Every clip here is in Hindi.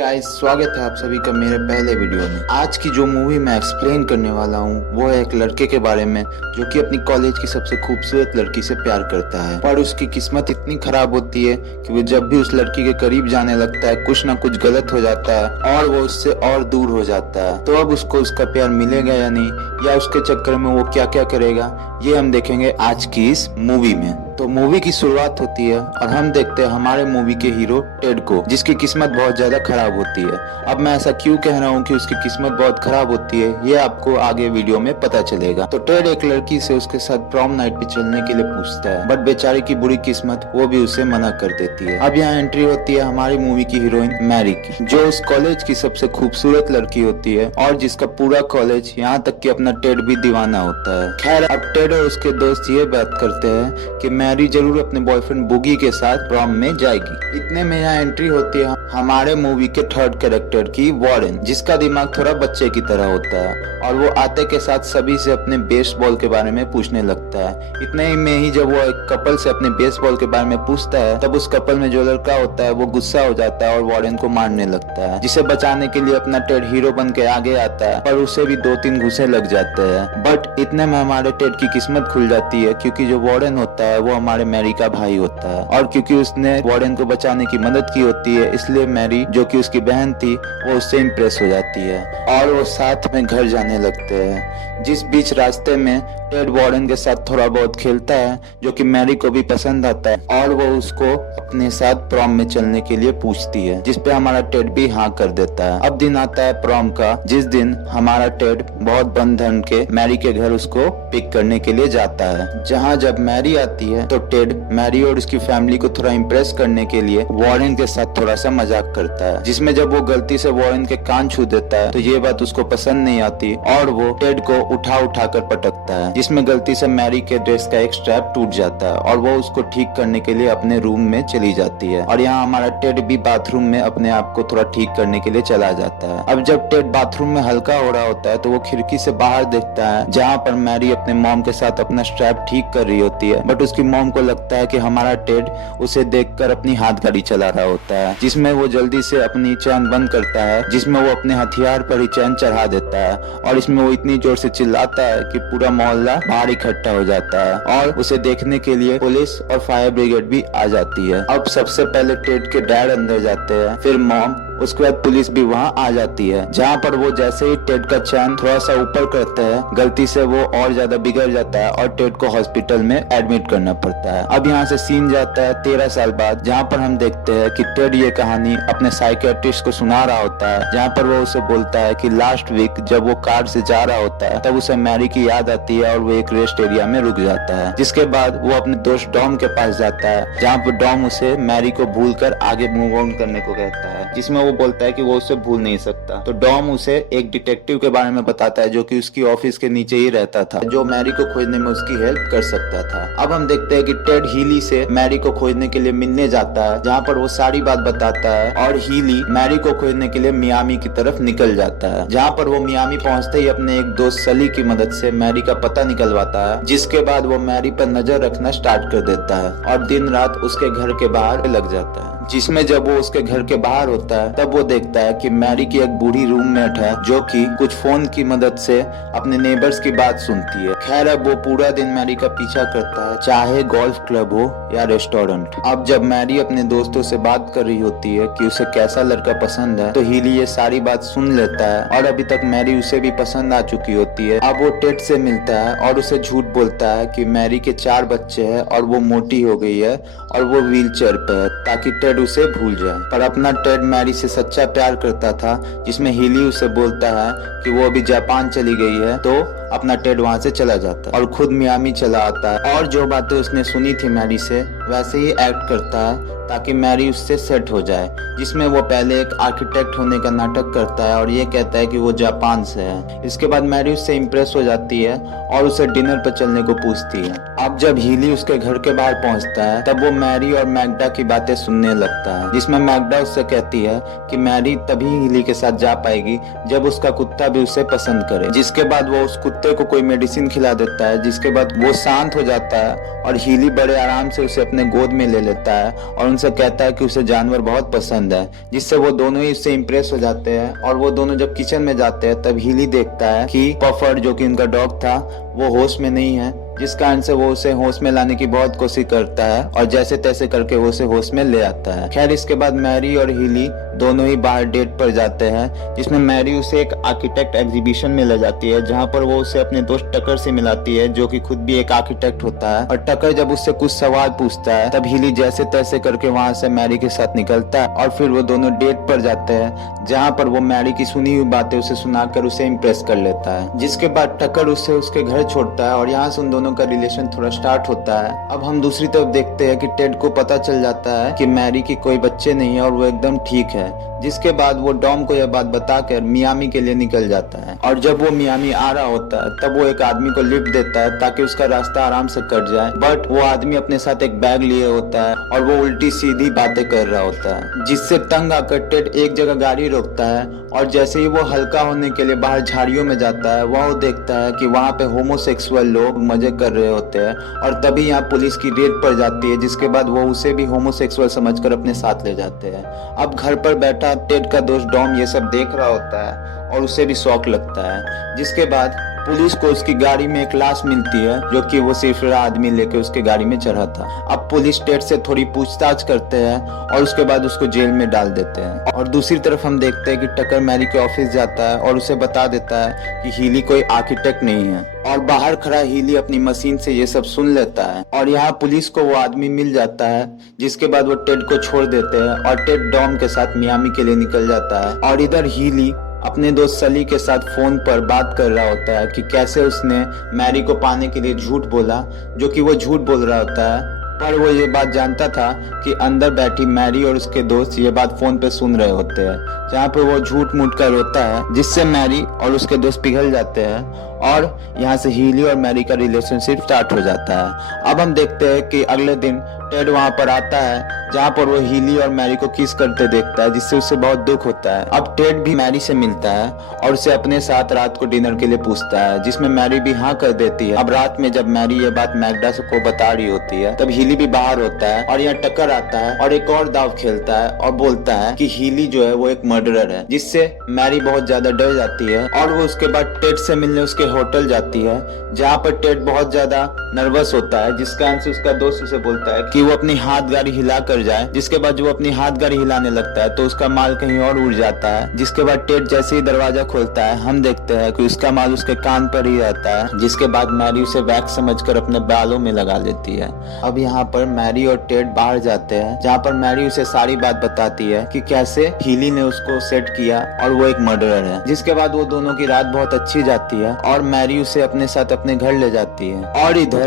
गाइस, स्वागत है आप सभी का मेरे पहले वीडियो में। आज की जो मूवी मैं एक्सप्लेन करने वाला हूँ वो है एक लड़के के बारे में जो कि अपनी कॉलेज की सबसे खूबसूरत लड़की से प्यार करता है, पर उसकी किस्मत इतनी खराब होती है कि वो जब भी उस लड़की के करीब जाने लगता है कुछ ना कुछ गलत हो जाता है और वो उससे और दूर हो जाता है। तो अब उसको उसका प्यार मिलेगा या नहीं, या उसके चक्कर में वो क्या क्या करेगा, ये हम देखेंगे आज की इस मूवी में। तो मूवी की शुरुआत होती है और हम देखते हैं हमारे मूवी के हीरो टेड को, जिसकी किस्मत बहुत ज्यादा खराब होती है। अब मैं ऐसा क्यों कह रहा हूँ कि उसकी किस्मत बहुत खराब होती है, ये आपको आगे वीडियो में पता चलेगा। तो टेड एक लड़की से उसके साथ प्रॉम नाइट पे चलने के लिए पूछता है, बट बेचारी की बुरी किस्मत वो भी उसे मना कर देती है। अब यहाँ एंट्री होती है हमारी मूवी की हीरोइन मैरी की, जो उस कॉलेज की सबसे खूबसूरत लड़की होती है और जिसका पूरा कॉलेज यहाँ तक कि अपना टेड भी दीवाना होता है। खैर, अब टेड और उसके दोस्त ये बात करते हैं कि मैरी जरूर अपने बॉयफ्रेंड बुगी के साथ प्रॉम में जाएगी। इतने में यहाँ एंट्री होती है हमारे मूवी के थर्ड कैरेक्टर की, वॉरेन, जिसका दिमाग थोड़ा बच्चे की तरह होता है और वो आते के साथ सभी से अपने बेसबॉल के बारे में पूछने लगता है। इतने ही में ही जब वो एक कपल से अपने बेसबॉल के बारे में पूछता है तब उस कपल में जो लड़का होता है वो गुस्सा हो जाता है और वॉरेन को मारने लगता है, जिसे बचाने के लिए अपना टेड हीरो बन के आगे आता है, पर उसे भी 2-3 घुसे लग जाते हैं। बट इतने में हमारे टेड की किस्मत खुल जाती है, क्योंकि जो वॉरेन होता है वो हमारे मैरी का भाई होता है और क्योंकि उसने वॉरेन को बचाने की मदद की होती है, इसलिए मैरी जो कि उसकी बहन थी वो उससे इम्प्रेस हो जाती है और वो साथ में घर जाने लगते हैं। जिस बीच रास्ते में टेड वॉरेन के साथ थोड़ा बहुत खेलता है, जो कि मैरी को भी पसंद आता है और वो उसको अपने साथ प्रॉम में चलने के लिए पूछती है, जिस पे हमारा टेड भी हाँ कर देता है। अब दिन आता है प्रॉम का, जिस दिन हमारा टेड बहुत बंधन के मैरी के घर उसको पिक करने के लिए जाता है। जहाँ जब मैरी आती है तो टेड मैरी और उसकी फैमिली को थोड़ा इम्प्रेस करने के लिए वॉरेन के साथ थोड़ा सा मजाक करता है, जिसमें जब वो गलती से वॉरेन के कान छू देता है तो ये बात उसको पसंद नहीं आती और वो टेड को उठा कर पटकता है, जिसमें गलती से मैरी के ड्रेस का एक स्ट्रैप टूट जाता है और वो उसको ठीक करने के लिए अपने रूम में चली जाती है। और यहाँ हमारा टेड भी बाथरूम में अपने आप को थोड़ा ठीक करने के लिए चला जाता है। अब जब टेड बाथरूम में हल्का हो रहा होता है तो वो खिड़की से बाहर देखता है, जहाँ पर मैरी अपने मॉम के साथ अपना स्ट्रैप ठीक कर रही होती है, बट उसकी मॉम को लगता है कि हमारा टेड उसे देखकर अपनी हाथ गाड़ी चला रहा होता है, जिसमें वो जल्दी से अपनी चैन बंद करता है, जिसमें वो अपने हथियार पर ही चैन चढ़ा देता है और इसमें वो इतनी जोर से चिल्लाता है कि पूरा मोहल्ला बाहर इकट्ठा हो जाता है और उसे देखने के लिए पुलिस और फायर ब्रिगेड भी आ जाती है। अब सबसे पहले टेड के डैड अंदर जाते हैं, फिर मॉम, उसके बाद पुलिस भी वहाँ आ जाती है, जहाँ पर वो जैसे ही टेड का चैन थोड़ा सा ऊपर करते हैं गलती से वो और ज्यादा बिगड़ जाता है और टेड को हॉस्पिटल में एडमिट करना पड़ता है। अब यहाँ से सीन जाता है 13 साल बाद, जहाँ पर हम देखते हैं कि टेड ये कहानी अपने साइकियाट्रिस्ट को सुना रहा होता है, जहाँ पर वो उसे बोलता है कि लास्ट वीक जब वो कार से जा रहा होता है तब उसे मैरी की याद आती है और वो एक रेस्ट एरिया में रुक जाता है, जिसके बाद वो अपने दोस्त डॉम के पास जाता है, जहाँ पर डॉम उसे मैरी को भूल कर आगे मूव ऑन करने को कहता है, जिसमें वो बोलता है कि वो उसे भूल नहीं सकता। तो डॉम उसे एक डिटेक्टिव के बारे में बताता है जो कि उसकी ऑफिस के नीचे ही रहता था, जो मैरी को खोजने में उसकी हेल्प कर सकता था। अब हम देखते हैं कि टेड हीली से मैरी को खोजने के लिए मिलने जाता है, जहाँ पर वो सारी बात बताता है और हीली मैरी को खोजने के लिए मियामी की तरफ निकल जाता है, जहाँ पर वो मियामी पहुँचते ही अपने एक दोस्त सली की मदद से मैरी का पता निकलवाता है, जिसके बाद वो मैरी पर नजर रखना स्टार्ट कर देता है और दिन रात उसके घर के बाहर लग जाता है, जिसमें जब वो उसके घर के बाहर होता है तब वो देखता है कि मैरी की एक बूढ़ी रूममेट है जो कि कुछ फोन की मदद से अपने नेबर्स की बात सुनती है। खैर, अब वो पूरा दिन मैरी का पीछा करता है, चाहे गोल्फ क्लब हो या रेस्टोरेंट। अब जब मैरी अपने दोस्तों से बात कर रही होती है कि उसे कैसा लड़का पसंद है तो हीली ये सारी बात सुन लेता है और अभी तक मैरी उसे भी पसंद आ चुकी होती है। अब वो टेड से मिलता है और उसे झूठ बोलता है कि मैरी के 4 बच्चे हैं और वो मोटी हो गई है और वो व्हील चेयर पे है, ताकि टेड उसे भूल जाए। पर अपना टेड मैरी से सच्चा प्यार करता था, जिसमें हीली उसे बोलता है कि वो अभी जापान चली गई है, तो अपना टेड वहाँ से चला जाता है और खुद मियामी चला आता है और जो बातें उसने सुनी थी मैरी से वैसे ही एक्ट करता है ताकि मैरी उससे सेट हो जाए, जिसमें वो पहले एक आर्किटेक्ट होने का नाटक करता है और ये कहता है कि वो जापान से है। इसके बाद मैरी उससे इम्प्रेस हो जाती है और उसे डिनर पर चलने को पूछती है। अब जब हीली उसके घर के बाहर पहुंचता है तब वो मैरी और मैगडा की बातें सुनने लगता है, जिसमें मैगडा उससे कहती है कि मैरी तभी हीली के साथ जा पाएगी जब उसका कुत्ता भी उसे पसंद करे, जिसके बाद वो उस कुत्ते कुत्ते को कोई मेडिसिन खिला देता है, जिसके बाद वो शांत हो जाता है और हीली बड़े आराम से उसे अपने गोद में ले लेता है और उनसे कहता है कि उसे जानवर बहुत पसंद है, जिससे वो दोनों ही उससे इम्प्रेस हो जाते हैं। और वो दोनों जब किचन में जाते हैं तब हीली देखता है कि पफर जो कि उनका डॉग था वो होश में नहीं है, जिस कारण से वो उसे होश में लाने की बहुत कोशिश करता है और जैसे तैसे करके वो उसे होश में ले आता है। खैर इसके बाद मैरी और हीली दोनों ही बाहर डेट पर जाते हैं, जिसमें मैरी उसे एक आर्किटेक्ट एग्जीबिशन में ले जाती है, जहां पर वो उसे अपने दोस्त टकर से मिलाती है, जो कि खुद भी एक आर्किटेक्ट होता है। और टकर जब उससे कुछ सवाल पूछता है तब हीली जैसे तैसे करके वहां से मैरी के साथ निकलता है और फिर वो दोनों डेट पर जाते हैं, जहाँ पर वो मैरी की सुनी हुई बातें उसे सुनाकर उसे इम्प्रेस कर लेता है। जिसके बाद टकर उसे उसके घर छोड़ता है और यहाँ से उन दोनों का रिलेशन थोड़ा स्टार्ट होता है। अब हम दूसरी तरफ देखते हैं कि टेड को पता चल जाता है कि मैरी की कोई बच्चे नहीं है और वो एकदम ठीक है, जिसके बाद वो डॉम को यह बात बताकर मियामी के लिए निकल जाता है। और जब वो मियामी आ रहा होता है तब वो एक आदमी को लिफ्ट देता है ताकि उसका रास्ता आराम से कट जाए, बट वो आदमी अपने साथ एक बैग लिए होता है और वो उल्टी सीधी बातें कर रहा होता है, जिससे तंग आकर टेड एक जगह गाड़ी रोकता है और जैसे ही वो हल्का होने के लिए बाहर झाड़ियों में जाता है वह देखता है कि वहाँ पे होमोसेक्सुअल लोग मजे कर रहे होते हैं और तभी यहाँ पुलिस की रेड पड़ जाती है, जिसके बाद वो उसे भी होमोसेक्सुअल समझकर अपने साथ ले जाते हैं। अब घर पर बैठा टेड का दोस्त डॉम ये सब देख रहा होता है और उसे भी शौक लगता है। जिसके बाद पुलिस को उसकी गाड़ी में एक लाश मिलती है, जो कि वो सिर्फ आदमी लेके उसके गाड़ी में चढ़ा था। अब पुलिस टेड से थोड़ी पूछताछ करते हैं और उसके बाद उसको जेल में डाल देते हैं। और दूसरी तरफ हम देखते हैं कि टकर मैरी के ऑफिस जाता है और उसे बता देता है कि हीली कोई आर्किटेक्ट नहीं है, और बाहर खड़ा हीली अपनी मशीन से ये सब सुन लेता है। और यहाँ पुलिस को वो आदमी मिल जाता है, जिसके बाद वो टेड को छोड़ देते हैं और टेड डॉम के साथ मियामी के लिए निकल जाता है। और इधर हीली अपने दोस्त सली के साथ फोन पर बात कर रहा होता है कि कैसे उसने मैरी को पाने के लिए झूठ बोला, जो कि वो झूठ बोल रहा होता है, पर वो ये बात जानता था कि अंदर बैठी मैरी और उसके दोस्त ये बात फोन पे सुन रहे होते हैं, जहाँ पे वो झूठ मूठ कर रोता है, जिससे मैरी और उसके दोस्त पिघल जाते हैं और यहाँ से हीली और मैरी का रिलेशनशिप स्टार्ट हो जाता है। अब हम देखते हैं कि अगले दिन टेड वहाँ पर आता है, जहाँ पर वो हीली और मैरी को किस करते देखता है, जिससे उसे बहुत दुख होता है। अब टेड भी मैरी से मिलता है और उसे अपने साथ रात को डिनर के लिए पूछता है, जिसमें मैरी भी हाँ कर देती है। अब रात में जब मैरी ये बात मैगडा को बता रही होती है तब हीली भी बाहर होता है और यहाँ टक्कर आता है और एक और दाव खेलता है और बोलता है कि हीली जो है वो एक मर्डरर है, जिससे मैरी बहुत ज्यादा डर जाती है और वो उसके बाद टेड से मिलने उसके होटल जाती है, जहाँ पर टेड बहुत ज्यादा नर्वस होता है, जिस कारण से उसका दोस्त उसे बोलता है कि वो अपनी हाथ गाड़ी हिला कर जाए। जिसके बाद जो अपनी हाथ गाड़ी हिलाने लगता है तो उसका माल कहीं और उड़ जाता है। जिसके बाद टेड जैसे ही दरवाजा खोलता है हम देखते हैं कि उसका माल उसके कान पर ही रहता है, जिसके बाद मैरी उसे वैक्स समझकर अपने बालों में लगा लेती है। अब यहाँ पर मैरी और टेड बाहर जाते हैं, जहाँ पर मैरी उसे सारी बात बताती है कि कैसे हीली ने उसको सेट किया और वो एक मर्डरर है। जिसके बाद वो दोनों की रात बहुत अच्छी जाती है और मैरी उसे अपने साथ अपने घर ले जाती है। और इधर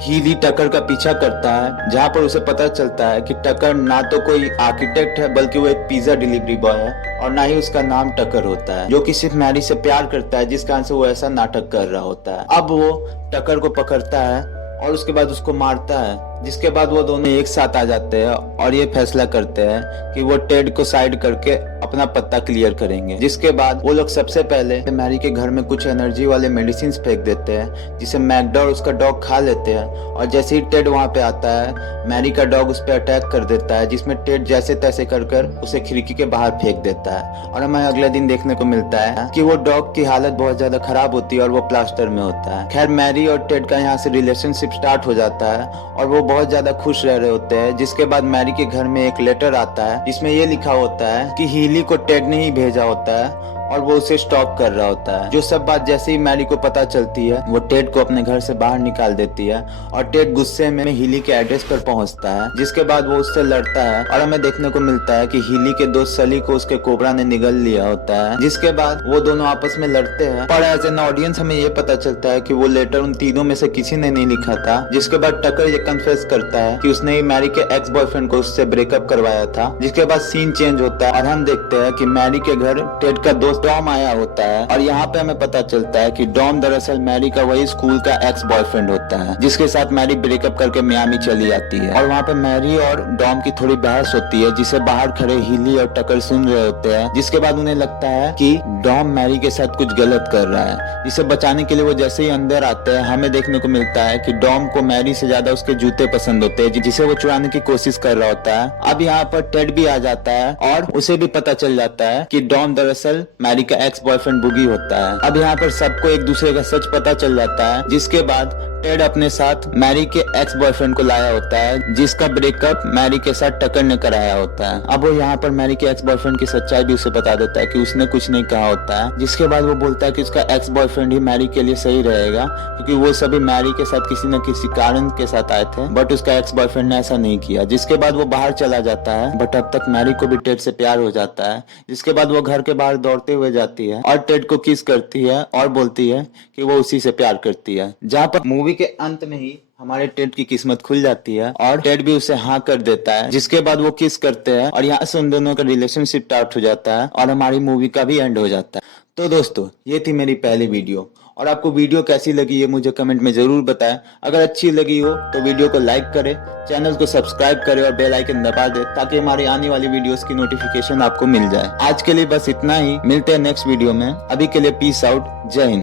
हीली टकर का पीछा करता है, जहाँ पर उसे पता चलता है कि टकर ना तो कोई आर्किटेक्ट है बल्कि वो एक पिज्जा डिलीवरी बॉय है और ना ही उसका नाम टकर होता है, जो कि सिर्फ मैरी से प्यार करता है, जिस कारण से वो ऐसा नाटक कर रहा होता है। अब वो टकर को पकड़ता है और उसके बाद उसको मारता है, जिसके बाद वो दोनों एक साथ आ जाते हैं और ये फैसला करते हैं कि वो टेड को साइड करके अपना पत्ता क्लियर करेंगे। जिसके बाद वो लोग सबसे पहले मैरी के घर में कुछ एनर्जी वाले मेडिसिन फेंक देते हैं, जिसे मैगडा और उसका डॉग खा लेते हैं। और जैसे ही टेड वहाँ पे आता है मैरी का डॉग उस पर अटैक कर देता है, जिसमें टेड जैसे तैसे कर उसे खिड़की के बाहर फेंक देता है। और हमें अगले दिन देखने को मिलता है कि वो डॉग की हालत बहुत ज्यादा खराब होती है और वो प्लास्टर में होता है। खैर मैरी और टेड का यहाँ से रिलेशनशिप स्टार्ट हो जाता है और वो बहुत ज्यादा खुश रह रहे होते हैं। जिसके बाद मैरी के घर में एक लेटर आता है, जिसमें ये लिखा होता है कि हीली को टेड ने ही भेजा होता है और वो उसे स्टॉक कर रहा होता है। जो सब बात जैसे ही मैरी को पता चलती है वो टेड को अपने घर से बाहर निकाल देती है और टेड गुस्से में हीली के एड्रेस पर पहुंचता है। जिसके बाद वो उससे लड़ता है और हमें देखने को मिलता है कि हीली के दोस्त सली को उसके कोबरा ने निगल लिया होता है। जिसके बाद वो दोनों आपस में लड़ते हैं, पर एज एन ऑडियंस हमें ये पता चलता है कि वो लेटर उन तीनों में से किसी ने नहीं लिखा था। जिसके बाद टकर ये कन्फेस करता है कि उसने ही मैरी के एक्स बॉयफ्रेंड को उससे ब्रेकअप करवाया था। जिसके बाद सीन चेंज होता है और हम देखते हैं कि मैरी के घर टेड का दोस्त डॉम आया होता है और यहाँ पे हमें पता चलता है कि डॉम दरअसल मैरी का वही स्कूल का एक्स बॉयफ्रेंड होता है। जाता है, जिसके साथ मैरी ब्रेकअप करके मियामी चली जाती है। और वहाँ पे मैरी और डॉम की थोड़ी बहस होती है, जिसे बाहर खड़े हिली और टकर सुन रहे होते हैं। जिसके बाद उन्हें लगता है कि डॉम मैरी के साथ कुछ गलत कर रहा है। इसे बचाने के लिए वो जैसे ही अंदर आते हैं, हमें देखने को मिलता है कि डॉम को मैरी से ज्यादा उसके जूते पसंद होते हैं, जिसे वो चुराने की कोशिश कर रहा होता है। अब यहाँ पर टेड भी आ जाता है और उसे भी पता चल जाता है कि डॉम दरअसल मैरी का एक्स बॉयफ्रेंड बुगी होता है। अब यहाँ पर सबको एक दूसरे का सच पता चल जाता है, जिसके बाद टेड अपने साथ मैरी के एक्स बॉयफ्रेंड को लाया होता है, जिसका ब्रेकअप मैरी के साथ टकर ने कराया होता है। अब वो यहाँ पर मैरी के एक्स बॉयफ्रेंड की सच्चाई भी उसे बता देता है कि उसने कुछ नहीं कहा होता है। जिसके बाद वो बोलता है कि उसका एक्स बॉयफ्रेंड ही मैरी के लिए सही रहेगा, क्योंकि वो सभी मैरी के साथ किसी न किसी कारण के साथ आए थे, बट उसका एक्स बॉयफ्रेंड ने ऐसा नहीं किया। जिसके बाद वो बाहर चला जाता है, बट अब तक मैरी को भी टेड से प्यार हो जाता है। जिसके बाद वो घर के बाहर दौड़ते हुए जाती है और टेड को किस करती है और बोलती है कि वो उसी से प्यार करती है। जहाँ पर मूवी के अंत में ही हमारे टेड की किस्मत खुल जाती है और टेड भी उसे हाँ कर देता है। जिसके बाद वो किस करते हैं और यहाँ से उन दोनों का रिलेशनशिप स्टार्ट हो जाता है और हमारी मूवी का भी एंड हो जाता है। तो दोस्तों, ये थी मेरी पहली वीडियो, और आपको वीडियो कैसी लगी ये मुझे कमेंट में जरूर बताएं। अगर अच्छी लगी हो तो वीडियो को लाइक करें, चैनल को सब्सक्राइब करें और बेल आइकन दबा दें, ताकि हमारी आने वाली वीडियोस की नोटिफिकेशन आपको मिल जाए। आज के लिए बस इतना ही, मिलते हैं नेक्स्ट वीडियो में। अभी के लिए पीस आउट, जय हिंद।